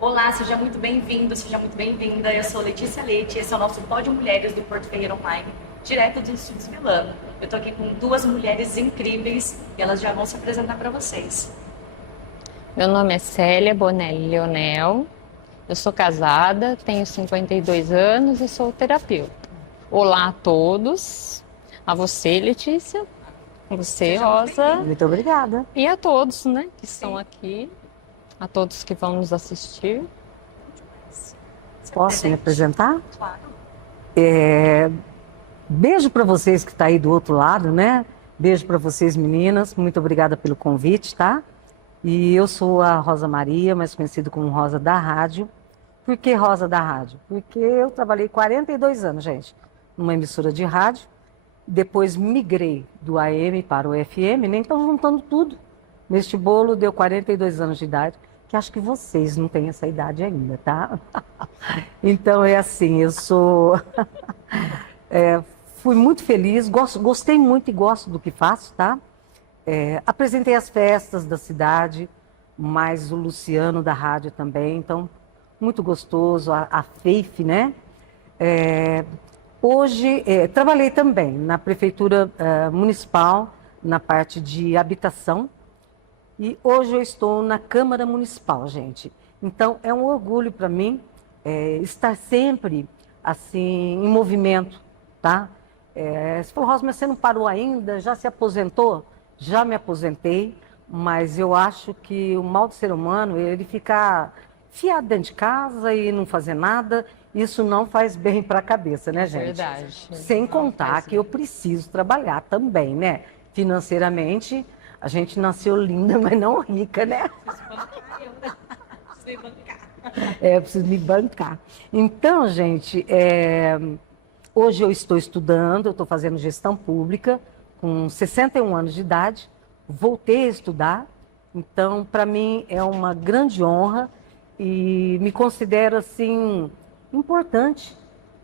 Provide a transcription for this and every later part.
Olá, seja muito bem-vindo, seja muito bem-vinda. Eu sou Letícia Leite, esse é o nosso Pódio Mulheres do Porto Ferreira Online, direto dos Estúdios Milano. Eu estou aqui com duas mulheres incríveis e elas já vão se apresentar para vocês. Meu nome é Célia Bonelli Leonel. Eu sou casada, tenho 52 anos e sou terapeuta. Olá a todos, a você, Letícia, a você, Seja muito Rosa, bem-vinda. Muito obrigada. e a todos, né, que estão Sim. aqui, a todos que vão nos assistir. Se Posso me apresente. apresentar? Claro. Beijo para vocês que estão aí do outro lado, né? Beijo para vocês, meninas. Muito obrigada pelo convite, tá? E eu sou a Rosa Maria, mais conhecida como Rosa da Rádio. Por que Rosa da Rádio? Porque eu trabalhei 42 anos, gente, numa emissora de rádio. Depois migrei do AM para o FM, nem estão juntando tudo. Neste bolo deu 42 anos de idade, que acho que vocês não têm essa idade ainda, tá? Então é assim, eu sou. Fui muito feliz, gostei muito e gosto do que faço, tá? Apresentei as festas da cidade, mas o Luciano da rádio também, então muito gostoso, a Feif, né? É, Hoje, trabalhei também na prefeitura municipal, na parte de habitação, e hoje eu estou na Câmara Municipal, gente. Então, é um orgulho para mim estar sempre assim em movimento, tá? Você falou, Rosa, mas você não parou ainda? Já se aposentou? Já me aposentei, mas eu acho que o mal do ser humano, ele ficar fiado dentro de casa e não fazer nada, isso não faz bem para a cabeça, né, gente? Verdade. Sem Não contar faz que eu bem. preciso trabalhar também, né? Financeiramente, a gente nasceu linda, mas não rica, né? Sem bancar. Eu preciso me bancar. Então, gente, hoje eu estou estudando, eu estou fazendo gestão pública, com 61 anos de idade, voltei a estudar, então, para mim é uma grande honra e me considero, assim, importante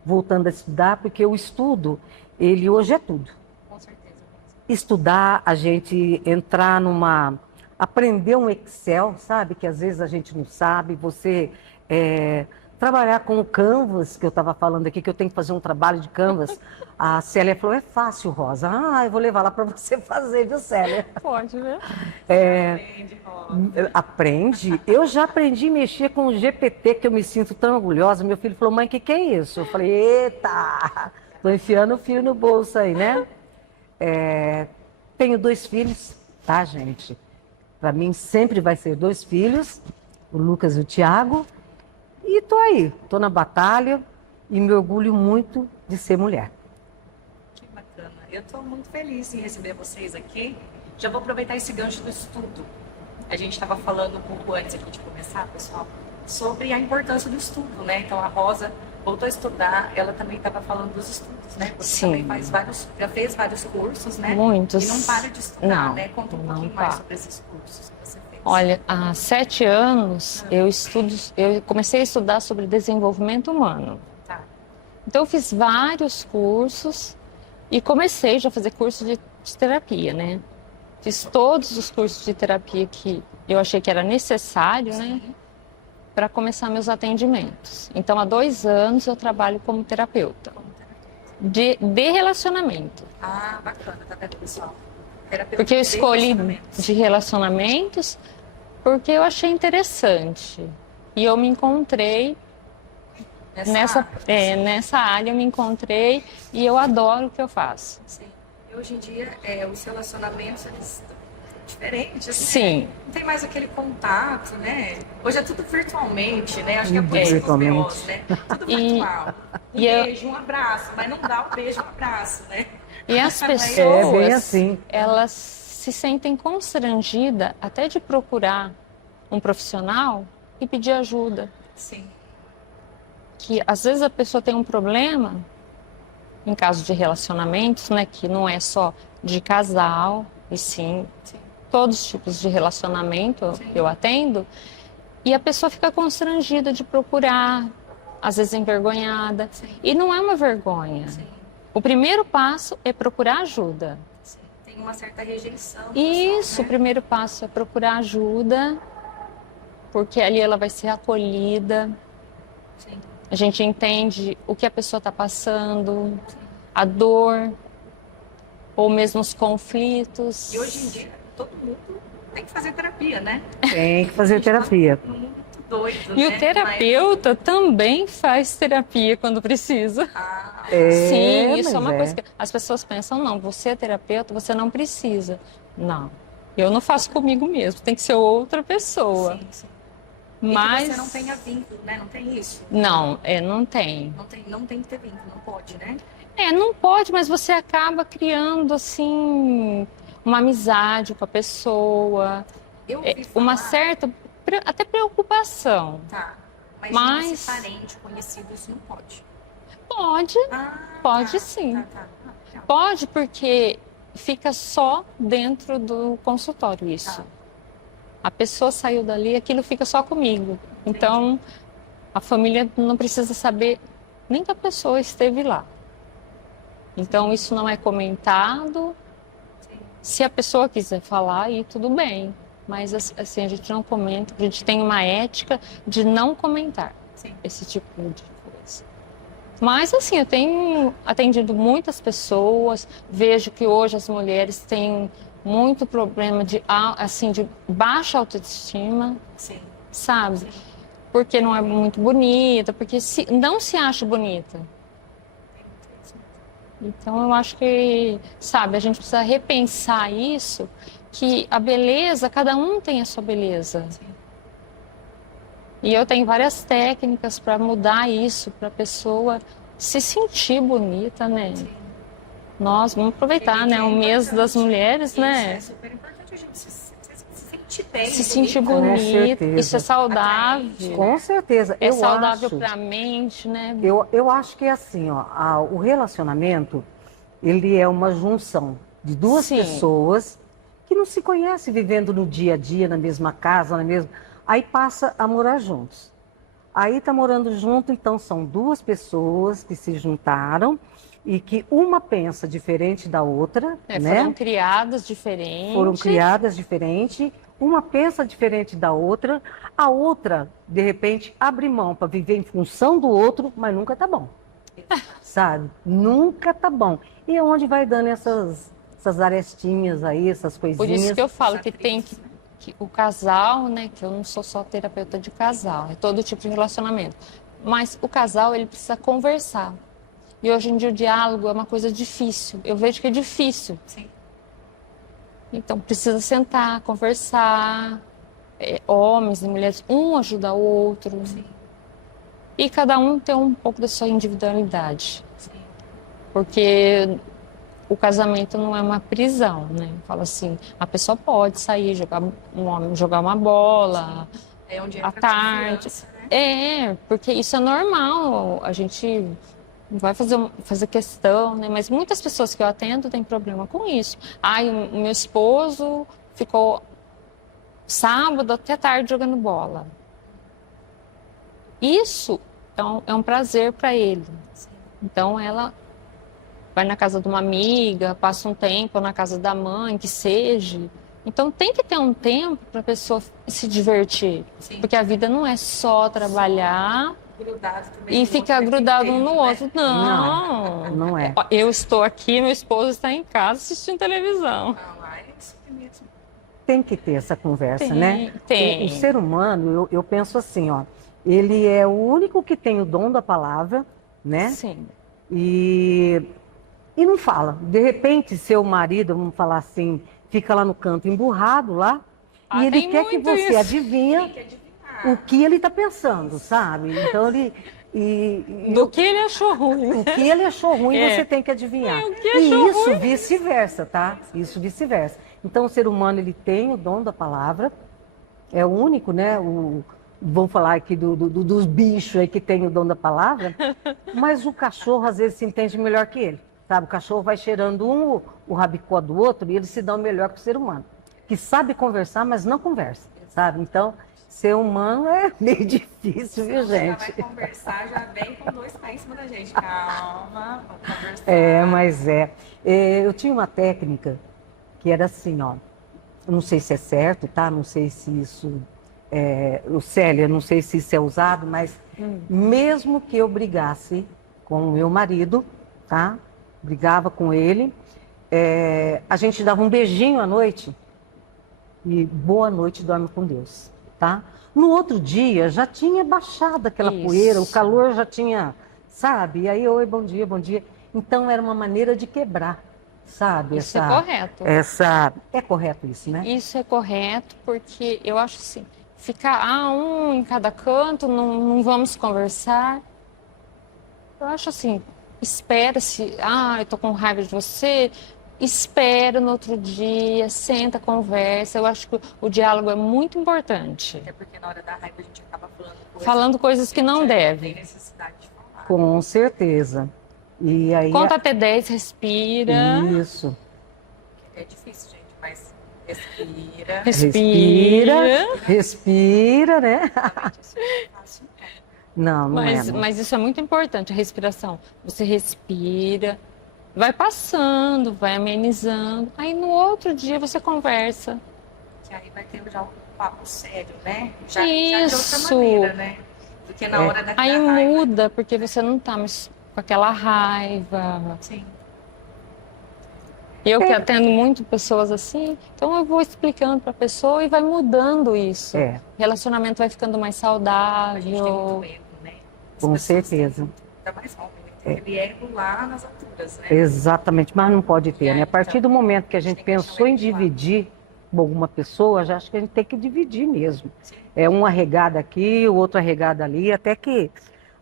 voltando a estudar, porque o estudo, ele hoje é tudo. Com certeza. Estudar, a gente entrar numa. Aprender um Excel, sabe? Que às vezes a gente não sabe. Você trabalhar com o Canvas, que eu estava falando aqui, que eu tenho que fazer um trabalho de Canvas. A Célia falou: é fácil, Rosa. Ah, eu vou levar lá para você fazer, viu, Célia? Pode, né? Aprende, Rosa. Aprende. Eu já aprendi a mexer com o GPT, que eu me sinto tão orgulhosa. Meu filho falou: mãe, o que é isso? Eu falei: eita, tô enfiando o fio no bolso aí, né? Tenho dois filhos, tá, gente? Para mim sempre vai ser dois filhos, o Lucas e o Tiago. E tô aí, tô na batalha e me orgulho muito de ser mulher. Que bacana. Eu estou muito feliz em receber vocês aqui. Já vou aproveitar esse gancho do estudo. A gente estava falando um pouco antes aqui de começar, pessoal, sobre a importância do estudo, né? Então a Rosa voltou a estudar, ela também estava falando dos estudos, né? Você Sim. também já fez vários cursos, né? Muitos. E não para de estudar, Não, né? Conta um não pouquinho para. mais sobre esses cursos que você fez. Olha, há 7 anos eu comecei a estudar sobre desenvolvimento humano. Tá. Então eu fiz vários cursos e comecei já a fazer curso de terapia, né? Fiz todos os cursos de terapia que eu achei que era necessário, né? Para começar meus atendimentos. Então há 2 anos eu trabalho como terapeuta de relacionamento. Ah, bacana, tá vendo, pessoal? Terapeuta Porque eu de escolhi relacionamentos. de relacionamentos porque eu achei interessante. E eu me encontrei Nessa área. nessa área, eu me encontrei e eu adoro o que eu faço. Sim. E hoje em dia, os relacionamentos, eles estão diferentes, assim, Sim. né? Não tem mais aquele contato, né? Hoje é tudo virtualmente, né? Acho que é por Tudo isso que os virtualmente. BOs, né? Tudo E- virtual. Um e eu- beijo, um abraço, mas não dá um beijo, um abraço, né? E as Não é É pessoas, bem assim. elas se sentem constrangidas até de procurar um profissional e pedir ajuda. Sim, Que às vezes a pessoa tem um problema, em caso de relacionamentos, né, que não é só de casal, e sim sim. todos os tipos de relacionamento que eu atendo, e a pessoa fica constrangida de procurar, às vezes envergonhada, Sim. e não é uma vergonha. Sim, O primeiro passo é procurar ajuda. sim. Tem uma certa rejeição. Isso, o né? primeiro passo é procurar ajuda porque ali ela vai ser acolhida. Sim. A gente entende o que a pessoa está passando, a dor, ou mesmo os conflitos. E hoje em dia, todo mundo tem que fazer terapia, né? Tem que fazer terapia. No mundo muito doido, E né? o terapeuta também faz terapia quando precisa. Sim, isso é uma coisa que as pessoas pensam, não, você é terapeuta, você não precisa. Não, eu não faço comigo mesmo, tem que ser outra pessoa. Sim, sim. Mas E que você não tenha vínculo, né? Não tem isso. não, não tem. Não tem que ter vínculo, não pode, né? Não pode, mas você acaba criando assim uma amizade com a pessoa, Eu ouvi uma falar, certa até preocupação. tá, mas Mas- se parente, conhecido, isso não pode. Pode, Ah, Pode tá, sim. Tá. Ah, legal. pode porque fica só dentro do consultório isso. Tá. A pessoa saiu dali, aquilo fica só comigo. Então, a família não precisa saber nem que a pessoa esteve lá. Então, isso não é comentado. Sim. Se a pessoa quiser falar, aí tudo bem. Mas, assim, a gente não comenta. A gente tem uma ética de não comentar Sim. esse tipo de coisa. Mas, assim, eu tenho atendido muitas pessoas. Vejo que hoje as mulheres têm muito problema assim, de baixa autoestima, Sim. sabe? Porque não é muito bonita, porque não se acha bonita. Então, eu acho que, sabe, a gente precisa repensar isso, que a beleza, cada um tem a sua beleza. Sim. E eu tenho várias técnicas para mudar isso, para a pessoa se sentir bonita, né? Sim. Nós vamos aproveitar, né? O mês das mulheres, Isso, né? é super importante a gente se sentir bem. Se sentir bonita. bonita, certeza. isso é saudável. Com certeza. É eu saudável acho, para a mente, né? eu acho que é assim, ó, o relacionamento, ele é uma junção de duas Sim. pessoas que não se conhecem vivendo no dia a dia, na mesma casa, aí passa a morar juntos. Aí tá morando junto, então são duas pessoas que se juntaram e que uma pensa diferente da outra, né? Foram criadas diferentes. Foram criadas diferente, uma pensa diferente da outra, a outra, de repente, abre mão para viver em função do outro, mas nunca tá bom. Sabe? Nunca tá bom. E é onde vai dando essas arestinhas aí, essas coisinhas. Por isso que eu falo que Cicatriz, tem que o casal, né? Que eu não sou só terapeuta de casal, é todo tipo de relacionamento. Mas o casal, ele precisa conversar. E hoje em dia o diálogo é uma coisa difícil. Eu vejo que é difícil. Sim. Então precisa sentar, conversar. Homens e mulheres, um ajuda o outro. Sim. E cada um tem um pouco da sua individualidade. Sim. Porque o casamento não é uma prisão, né? Fala assim, a pessoa pode sair, um homem jogar uma bola É onde à entra a tarde. confiança, né? Porque isso é normal. A gente não vai fazer questão, né? Mas muitas pessoas que eu atendo têm problema com isso. O meu esposo ficou sábado até tarde jogando bola. Isso é um prazer para ele. Então ela vai na casa de uma amiga, passa um tempo na casa da mãe, que seja. Então tem que ter um tempo para a pessoa se divertir. Sim. Porque a vida não é só trabalhar Grudado também e no ficar outro, grudado tem um no tempo, né? outro. Não. Não é. Eu estou aqui, meu esposo está em casa assistindo televisão. Não, lá é isso mesmo. Tem que ter essa conversa, né? Tem. O ser humano, eu penso assim, ó, ele é o único que tem o dom da palavra, né? Sim. E não fala. De repente, seu marido, vamos falar assim, fica lá no canto emburrado lá, e ele Tem quer que muito você isso. adivinha Tem que adivinhar. o que ele está pensando, sabe? Então ele Do que ele achou ruim. o que ele achou ruim, É. você tem que adivinhar. O que E achou isso ruim. vice-versa, tá? Isso vice-versa. Então o ser humano, ele tem o dom da palavra, é o único, né? Vamos falar aqui dos bichos aí que tem o dom da palavra, mas o cachorro às vezes se entende melhor que ele, sabe? O cachorro vai cheirando o rabicó do outro e eles se dão melhor que o ser humano, que sabe conversar, mas não conversa, sabe? Então, ser humano é meio difícil, viu, Já gente? vai conversar, já vem com 2 pés em cima da gente. Calma, vamos conversar. Mas eu tinha uma técnica que era assim, ó. Eu não sei se é certo, tá? Não sei se isso o Célia, não sei se isso é usado, mas mesmo que eu brigasse com o meu marido, tá? Brigava com ele, a gente dava um beijinho à noite e boa noite, dorme com Deus, tá? No outro dia já tinha baixado aquela poeira, o calor já tinha, sabe? E aí, oi, bom dia, bom dia. Então era uma maneira de quebrar, sabe? Isso é correto. É correto isso, né? Isso é correto, porque eu acho assim, ficar um em cada canto, não vamos conversar. Eu acho assim, espera-se, eu tô com raiva de você, espera no outro dia, senta, conversa. Eu acho que o diálogo é muito importante. Até porque na hora da raiva a gente acaba Falando coisas que não Não deve. tem necessidade de falar. Com certeza. E aí, Conta até 10, respira. isso. É difícil, gente, mas respira. Respira, né? Isso não é fácil, Não, não é. Não. Mas isso é muito importante, a respiração. Você respira, vai passando, vai amenizando. Aí no outro dia você conversa. que aí vai ter já um papo sério, né? Já de Isso. outra maneira, né? Porque na hora da Aí raiva. muda, porque você não tá mais com aquela raiva. Sim. Eu que atendo muito pessoas assim, então eu vou explicando para a pessoa e vai mudando isso. O relacionamento vai ficando mais A gente tem saudável. muito ego, né? As Com pessoas certeza. Ainda mais homem, né? Tem aquele ego lá nas alturas, né? Exatamente, mas não pode ter, né? A partir do momento que a gente tem que pensou em deixar ele de lado. dividir com alguma pessoa, já acho que a gente tem que dividir mesmo. Sim. É um arregado aqui, o outro arregado ali, até que...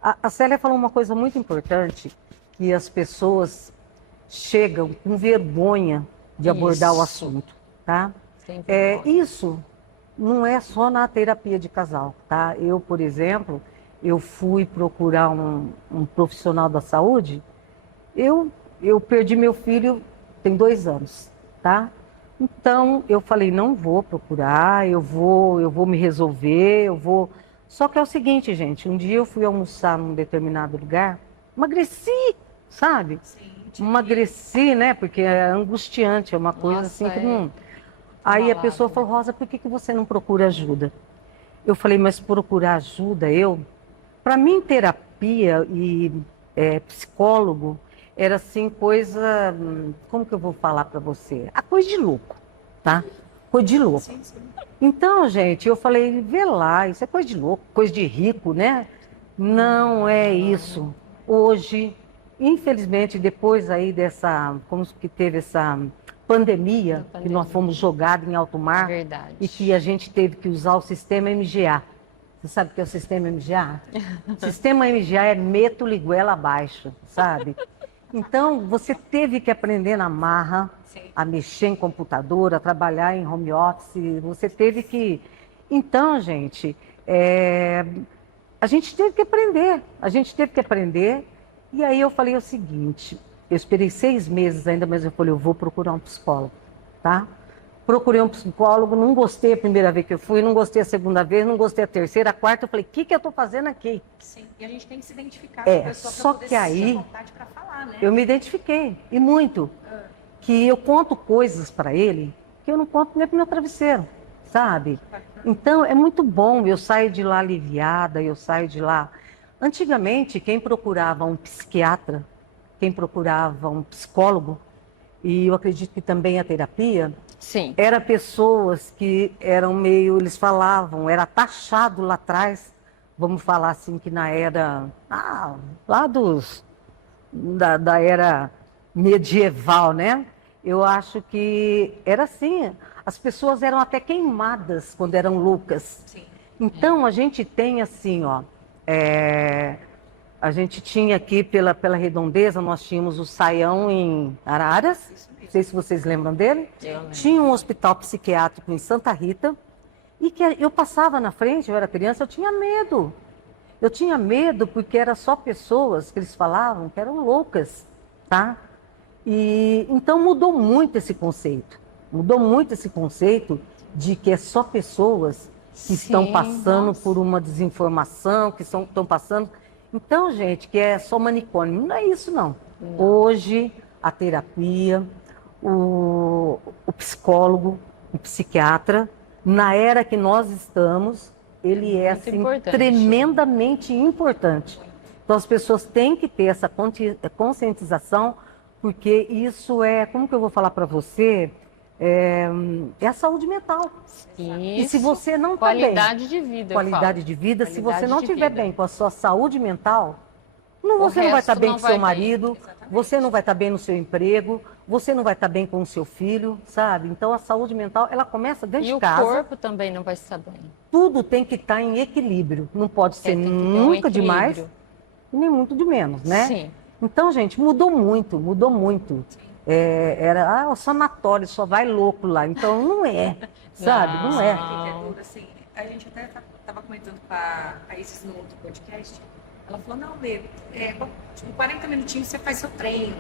A Célia falou uma coisa muito importante, que as pessoas chegam com vergonha de abordar o assunto, tá? Isso não é só na terapia de casal, tá? Eu, por exemplo, eu fui procurar um profissional da saúde, eu perdi meu filho tem 2 anos, tá? Então, eu falei, não vou procurar, eu vou me resolver, eu vou... Só que é o seguinte, gente, um dia eu fui almoçar num determinado lugar, emagreci, sabe? Sim. Emagreci, né? Porque é angustiante, é uma coisa assim que não... Aí a pessoa falou, Rosa, por que você não procura ajuda? Eu falei, mas procurar ajuda, para mim, terapia e psicólogo era assim, coisa... Como que eu vou falar para você? A coisa de louco, tá? Coisa de louco. Sim, sim. Então, gente, eu falei, vê lá, isso é coisa de louco, coisa de rico, né? Não é isso. Hoje, infelizmente, depois aí como que teve essa pandemia, que nós fomos jogados em alto mar, e que a gente teve que usar o sistema MGA. Você sabe o que é o sistema MGA? O sistema MGA é meto, liguela abaixo, sabe? Então, você teve que aprender na marra, a mexer em computador, a trabalhar em home office, você teve que... Então, gente, a gente teve que aprender, e aí eu falei o seguinte, eu esperei 6 meses ainda, mas eu falei, eu vou procurar um psicólogo, tá? Procurei um psicólogo, não gostei a primeira vez que eu fui, não gostei a segunda vez, não gostei a terceira, a quarta, eu falei, o que eu tô fazendo aqui? Sim, e a gente tem que se identificar com a pessoa só para poder que aí, se vontade para falar, né? eu me identifiquei, e muito, que eu conto coisas para ele que eu não conto nem pro meu travesseiro, sabe? Então, é muito bom, eu saio de lá aliviada, eu saio de lá... Antigamente, quem procurava um psiquiatra, quem procurava um psicólogo, e eu acredito que também a terapia, Sim. Era pessoas que eram meio, eles falavam, era taxado lá atrás, vamos falar assim, que na era, lá da era medieval, né? Eu acho que era assim, as pessoas eram até queimadas quando eram loucas. Sim. Então, a gente tem assim, ó, a gente tinha aqui pela redondeza, nós tínhamos o Saião em Araras, não sei se vocês lembram dele. Tinha um hospital psiquiátrico em Santa Rita, e que eu passava na frente, eu era criança, eu tinha medo. Eu tinha medo porque era só pessoas que eles falavam que eram loucas, tá? E então mudou muito esse conceito. Mudou muito esse conceito de que é só pessoas que estão passando por uma desinformação, que estão passando... Então, gente, que é só manicômio, não é isso não. Hoje, a terapia, o psicólogo, o psiquiatra, na era que nós estamos, ele é Muito assim, importante. tremendamente importante. Então as pessoas têm que ter essa conscientização, porque isso é, como que eu vou falar para você, é a saúde mental. E se Isso. você não está bem, Qualidade de vida, eu qualidade falo. de vida, se Qualidade você não de estiver vida. bem com a sua saúde mental, O você não vai estar resto bem não com vai seu bem. marido, você não vai estar bem no seu emprego, você não vai estar bem com o seu filho, sabe? Então a saúde mental, ela começa dentro E de o casa. corpo também não vai estar bem. Tudo tem que estar em equilíbrio. Não pode ser Tem que ter um nunca demais equilíbrio. e nem muito de menos, né? Sim. Então, gente, mudou muito, mudou muito. Era, o sanatório só vai louco lá. Então, não é, sabe? Não é. Arquitetura, assim, a gente até estava comentando com a Isis no outro podcast. Ela falou, não, Lê, tipo, 40 minutinhos você faz seu treino.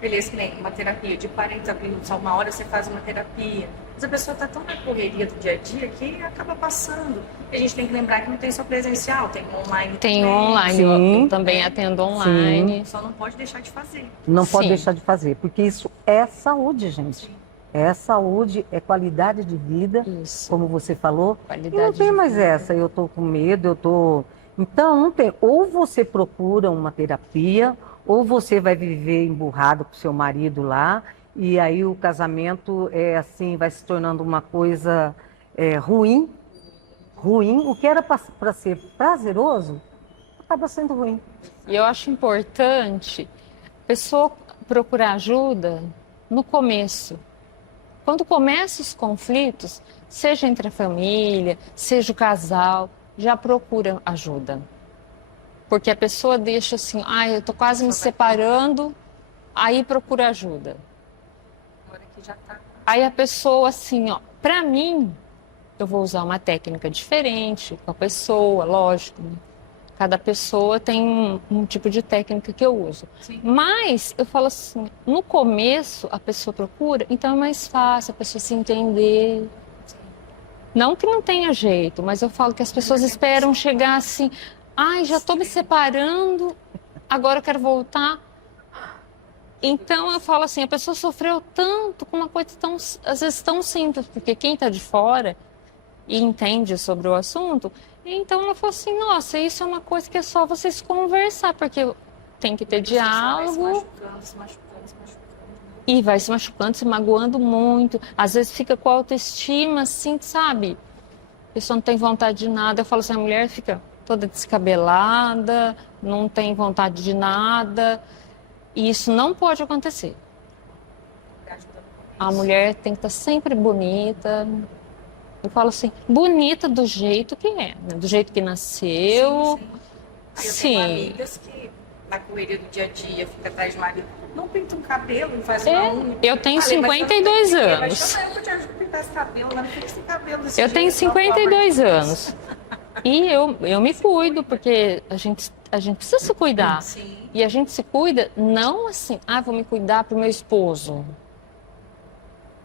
Beleza, que nem uma terapia de 40 minutos a 1 hora você faz uma terapia. Mas a pessoa está tão na correria do dia a dia que acaba passando. E a gente tem que lembrar que não tem só presencial, tem online Tem também. online, Sim. eu também atendo online. Só não pode deixar de fazer. Não pode Sim. deixar de fazer, porque isso é saúde, gente. É saúde, é qualidade de vida, Isso. como você falou. E Qualidade não tem de mais vida. essa, eu tô com medo, eu tô... Então, não tem. Ou você procura uma terapia, ou você vai viver emburrado com seu marido lá, e aí o casamento assim, vai se tornando uma coisa ruim. Ruim, o que era para ser prazeroso, acaba sendo ruim. E eu acho importante a pessoa procurar ajuda no começo. Quando começam os conflitos, seja entre a família, seja o casal, já procura ajuda. Porque a pessoa deixa assim, eu tô quase me separando, aí procura ajuda. Agora que já tá. Aí a pessoa assim, pra mim, eu vou usar uma técnica diferente com a pessoa, lógico, né? Cada pessoa tem um tipo de técnica que eu uso. Sim. Mas eu falo assim, no começo a pessoa procura, então é mais fácil a pessoa se entender. Não que não tenha jeito, mas eu falo que as pessoas esperam chegar assim, já estou me separando, agora eu quero voltar. Então eu falo assim, a pessoa sofreu tanto com uma coisa tão, às vezes tão simples, porque quem está de fora e entende sobre o assunto, então ela falou assim, nossa, isso é uma coisa que é só vocês conversar, porque tem que ter diálogo. Se machucando. E vai se machucando, se magoando muito. Às vezes fica com a autoestima, assim, sabe? A pessoa não tem vontade de nada. Eu falo assim, a mulher fica toda descabelada, não tem vontade de nada. E isso não pode acontecer. A mulher tem que estar sempre bonita. Eu falo assim, bonita do jeito que é, né? Do jeito que nasceu. Sim. Eu tenho amigas que na correria do dia a dia fica atrás do marido. Não pinta um cabelo, não faz uma unha. Eu tenho 52 anos. Mas chama eu que te ajudo a pintar esse cabelo, mas não fica esse cabelo desse Eu jeito, tenho não, 52 pelo amor de anos. E eu me cuido, porque a gente precisa se cuidar. Deus. Sim. E a gente se cuida não assim, vou me cuidar pro meu esposo.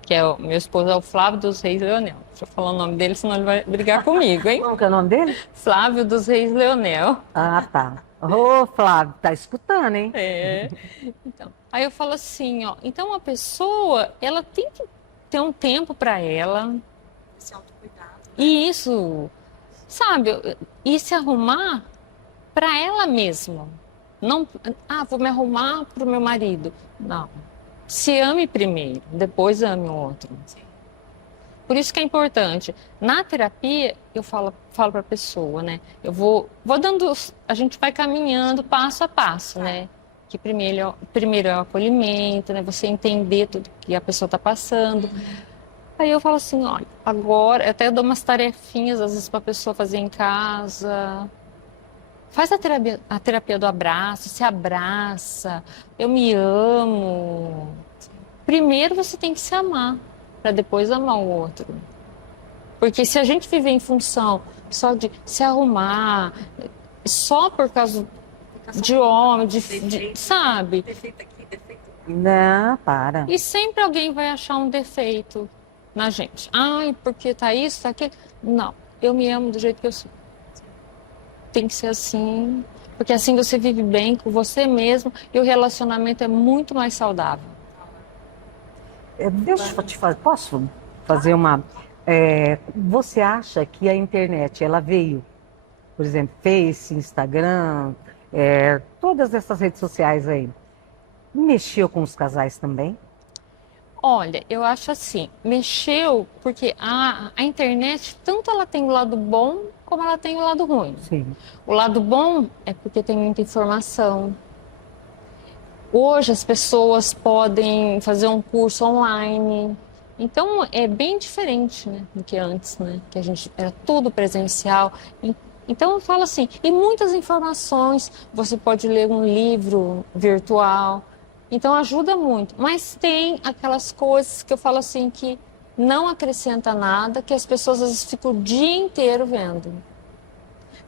Que é meu esposo é o Flávio dos Reis Leonel. Deixa eu falar o nome dele, senão ele vai brigar comigo, hein? Como que é o nome dele? Flávio dos Reis Leonel. Ah, tá. Ô, Flávio, tá escutando, hein? Então, aí eu falo assim, então a pessoa, ela tem que ter um tempo para ela. Esse autocuidado. E isso, sabe, e se arrumar para ela mesma. Não, vou me arrumar para o meu marido. Não. Se ame primeiro, depois ame o outro. Sim. Por isso que é importante. Na terapia, eu falo para a pessoa, né? Eu vou dando, a gente vai caminhando passo a passo, né? Que primeiro é o acolhimento, né? Você entender tudo que a pessoa está passando. Aí eu falo assim, olha, agora, eu até dou umas tarefinhas, às vezes, para a pessoa fazer em casa. Faz a terapia do abraço, se abraça, eu me amo. Primeiro você tem que se amar, para depois amar o outro. Porque se a gente viver em função só de se arrumar, só por causa de homem, sabe? Defeito aqui, defeito lá. Não, para. E sempre alguém vai achar um defeito na gente. Porque tá isso, tá aquilo. Não, eu me amo do jeito que eu sou. Tem que ser assim, porque assim você vive bem com você mesmo e o relacionamento é muito mais saudável. Deixa eu te fazer, posso fazer uma... Você acha que a internet, ela veio, por exemplo, Face, Instagram, todas essas redes sociais aí, mexeu com os casais também? Olha, eu acho assim, mexeu porque a internet, tanto ela tem o lado bom, como ela tem o lado ruim. Sim. O lado bom é porque tem muita informação. Hoje as pessoas podem fazer um curso online. Então é bem diferente, né, do que antes, né? Que a gente era tudo presencial. Então eu falo assim, e muitas informações, você pode ler um livro virtual. Então ajuda muito. Mas tem aquelas coisas que eu falo assim que não acrescenta nada, que as pessoas às vezes ficam o dia inteiro vendo.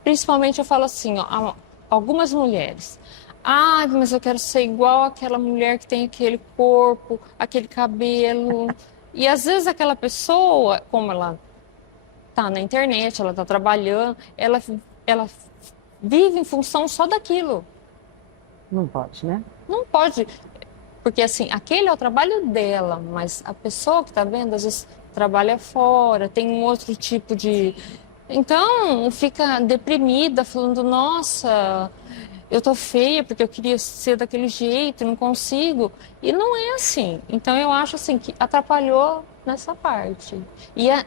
Principalmente eu falo assim, ó, algumas mulheres. Ah, mas eu quero ser igual àquela mulher que tem aquele corpo, aquele cabelo. E às vezes aquela pessoa, como ela tá na internet, ela tá trabalhando, ela vive em função só daquilo. Não pode, né? Não pode, porque assim, aquele é o trabalho dela, mas a pessoa que tá vendo, às vezes trabalha fora, tem um outro tipo de. Então, fica deprimida, falando, nossa, eu tô feia porque eu queria ser daquele jeito, não consigo. E não é assim. Então, eu acho assim que atrapalhou nessa parte.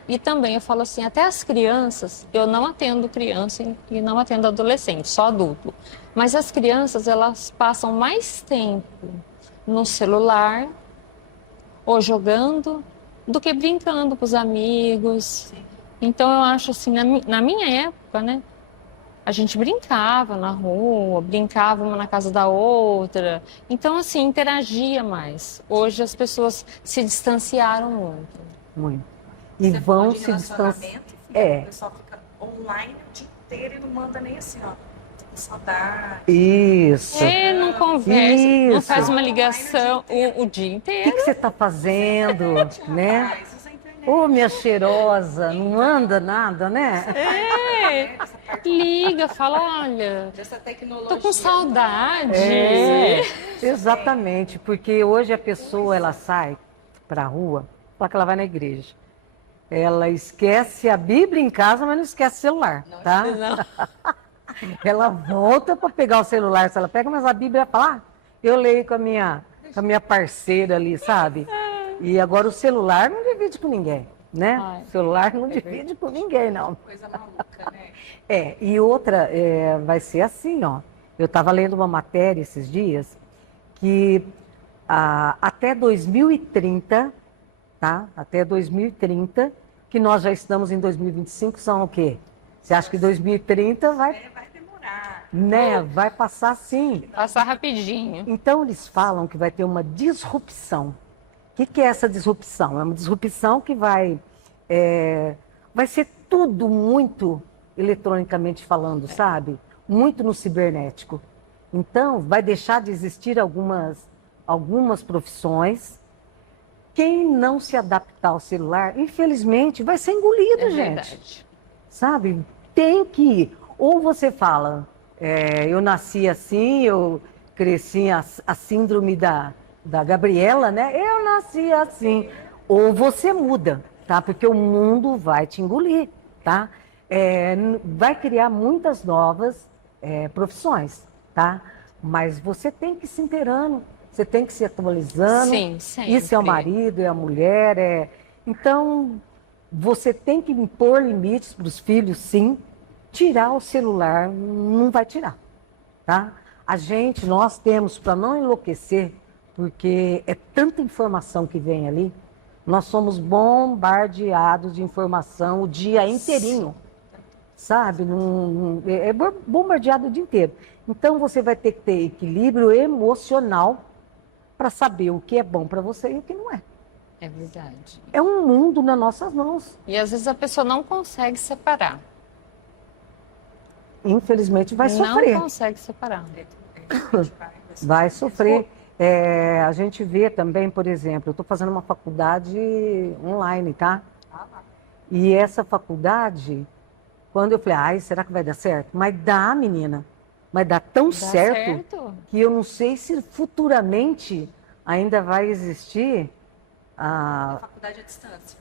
E também eu falo assim, até as crianças, eu não atendo criança e não atendo adolescente, só adulto. Mas as crianças, elas passam mais tempo no celular ou jogando do que brincando com os amigos. Então eu acho assim, na minha época, né? A gente brincava na rua, brincava uma na casa da outra. Então, assim, interagia mais. Hoje as pessoas se distanciaram muito. Muito. E Você vão falou de se distanciar. relacionamento, É. o pessoal fica online o dia inteiro e não manda nem assim, ó. Que saudade. Isso. Não conversa, não Isso. faz uma ligação o dia O inteiro. que você está fazendo, né? Rapaz, usa a internet. Ô, minha cheirosa, não anda nada, né? Essa parte Liga, fala, olha, dessa tecnologia. tô com saudade. Exatamente, porque hoje a pessoa ela sai para a rua, só que ela vai na igreja. Ela esquece a Bíblia em casa, mas não esquece o celular, tá? Não. Ela volta para pegar o celular, se ela pega, mas a Bíblia fala, eu leio com a minha parceira ali, sabe? E agora o celular não divide com ninguém, né? Ai, O celular não divide com ninguém, não. Coisa maluca, né? E outra, vai ser assim, ó. Eu estava lendo uma matéria esses dias que até 2030, tá? Até 2030, que nós já estamos em 2025, são o quê? Você acha que 2030 vai, Vai demorar. né? Vai passar assim. passar rapidinho. Então eles falam que vai ter uma disrupção. O que é essa disrupção? É uma disrupção que vai ser tudo muito eletronicamente falando, sabe? Muito no cibernético. Então, vai deixar de existir algumas profissões. Quem não se adaptar ao celular, infelizmente, vai ser engolido, É gente. verdade. Sabe? Tem que ir. Ou você fala, eu nasci assim, eu cresci a síndrome da Gabriela, né? Eu nasci assim. Ou você muda, tá? Porque o mundo vai te engolir, tá? Vai criar muitas novas profissões, tá? Mas você tem que ir se inteirando, você tem que se atualizando. Sim, sempre. Isso é o marido, é a mulher, Então, você tem que impor limites para os filhos, sim. Tirar o celular, não vai tirar, tá? Nós temos, para não enlouquecer, porque é tanta informação que vem ali, nós somos bombardeados de informação o dia inteirinho, sabe? Bombardeado o dia inteiro. Então, você vai ter que ter equilíbrio emocional para saber o que é bom para você e o que não é. É verdade. É um mundo nas nossas mãos. E às vezes a pessoa não consegue separar. Infelizmente, vai sofrer. Não consegue separar. Vai sofrer. A gente vê também, por exemplo, eu estou fazendo uma faculdade online, tá? E essa faculdade, quando eu falei, ai, será que vai dar certo? Mas dá, menina. Mas dá tão certo que eu não sei se futuramente ainda vai existir A faculdade à distância.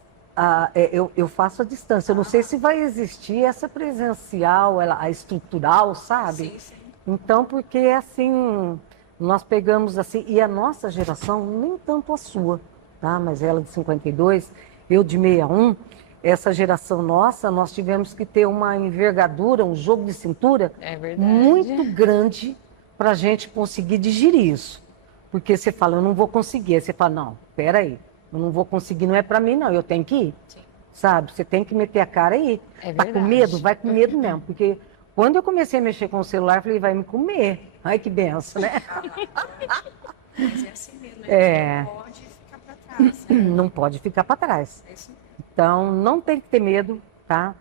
eu faço à distância. Eu não sei se vai existir essa presencial, a estrutural, sabe? Sim, sim. Então, porque assim, nós pegamos assim, e a nossa geração, nem tanto a sua, tá? Mas ela de 52, eu de 61, essa geração nossa, nós tivemos que ter uma envergadura, um jogo de cintura É verdade. muito grande para a gente conseguir digerir isso. Porque você fala, eu não vou conseguir. Aí você fala, não, peraí, eu não vou conseguir, não é para mim, não, eu tenho que ir. Sim. Sabe? Você tem que meter a cara e ir. É Tá com verdade. medo? Vai com medo mesmo. Porque quando eu comecei a mexer com o celular, eu falei, vai me comer. Ai, que benção, né? Mas é assim mesmo, É. não pode ficar para trás. Né? Não pode ficar para trás. É isso mesmo. Então, não tem que ter medo, tá?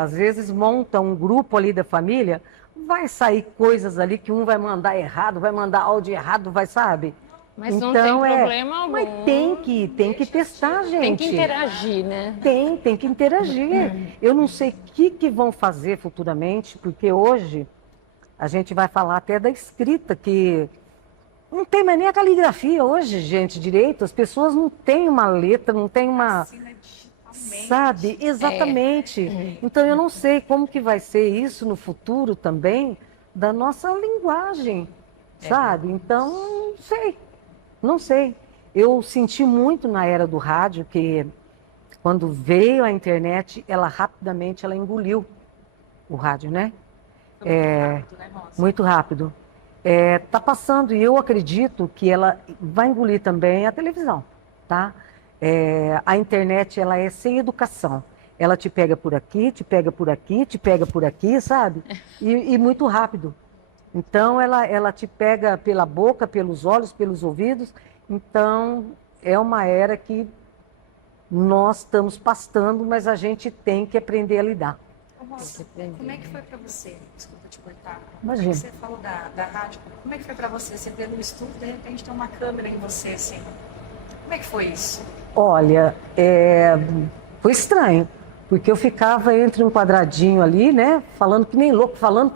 Às vezes monta um grupo ali da família, vai sair coisas ali que um vai mandar errado, vai mandar áudio errado, vai, sabe? Mas não tem problema algum. Mas tem que testar, gente. Tem que interagir, né? Tem que interagir. Eu não sei o que vão fazer futuramente, porque hoje a gente vai falar até da escrita, que não tem mais nem a caligrafia hoje, gente, direito. As pessoas não têm uma letra, não tem uma... Assina digitalmente. Sabe? Exatamente. Então eu não sei como que vai ser isso no futuro também, da nossa linguagem, sabe? Então, não sei. Não sei. Eu senti muito na era do rádio que quando veio a internet, ela rapidamente ela engoliu o rádio, né? Foi muito rápido, né, Rosa? Muito rápido. Tá passando e eu acredito que ela vai engolir também a televisão, tá? A internet, ela é sem educação. Ela te pega por aqui, te pega por aqui, te pega por aqui, sabe? E muito rápido. Então, ela te pega pela boca, pelos olhos, pelos ouvidos. Então, é uma era que nós estamos pastando, mas a gente tem que aprender a lidar. Ô, Rosa, como é que foi para você? Desculpa te cortar. Imagina. Você falou da rádio. Como é que foi para você? Você vê no estúdio, de repente tem uma câmera em você, assim. Como é que foi isso? Olha, foi estranho, porque eu ficava entre um quadradinho ali, né, falando que nem louco, falando.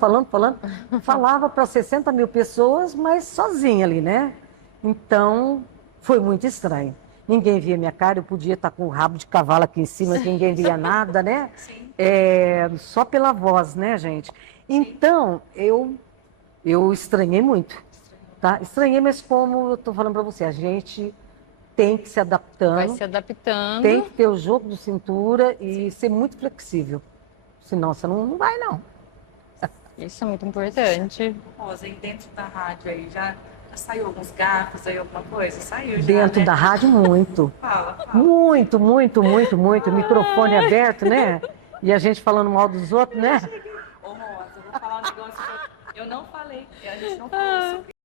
Falava para 60 mil pessoas, mas sozinha ali, né? Então, foi muito estranho. Ninguém via minha cara, eu podia estar com o rabo de cavalo aqui em cima, que ninguém via nada, né? Sim. Só pela voz, né, gente? Então, eu estranhei muito, tá? Estranhei, mas como eu tô falando para você, a gente tem que se adaptando. Vai se adaptando. Tem que ter o jogo de cintura e ser muito flexível. Senão você não vai, não. Isso é muito importante. Rosa, e dentro da rádio aí, já saiu alguns gafos aí, alguma coisa? Saiu já, Dentro né? da rádio, muito. Fala. Muito. Microfone aberto, né? E a gente falando mal dos outros, né? Ô, Rosa, eu vou falar um negócio que eu não falei, a gente não falou sobre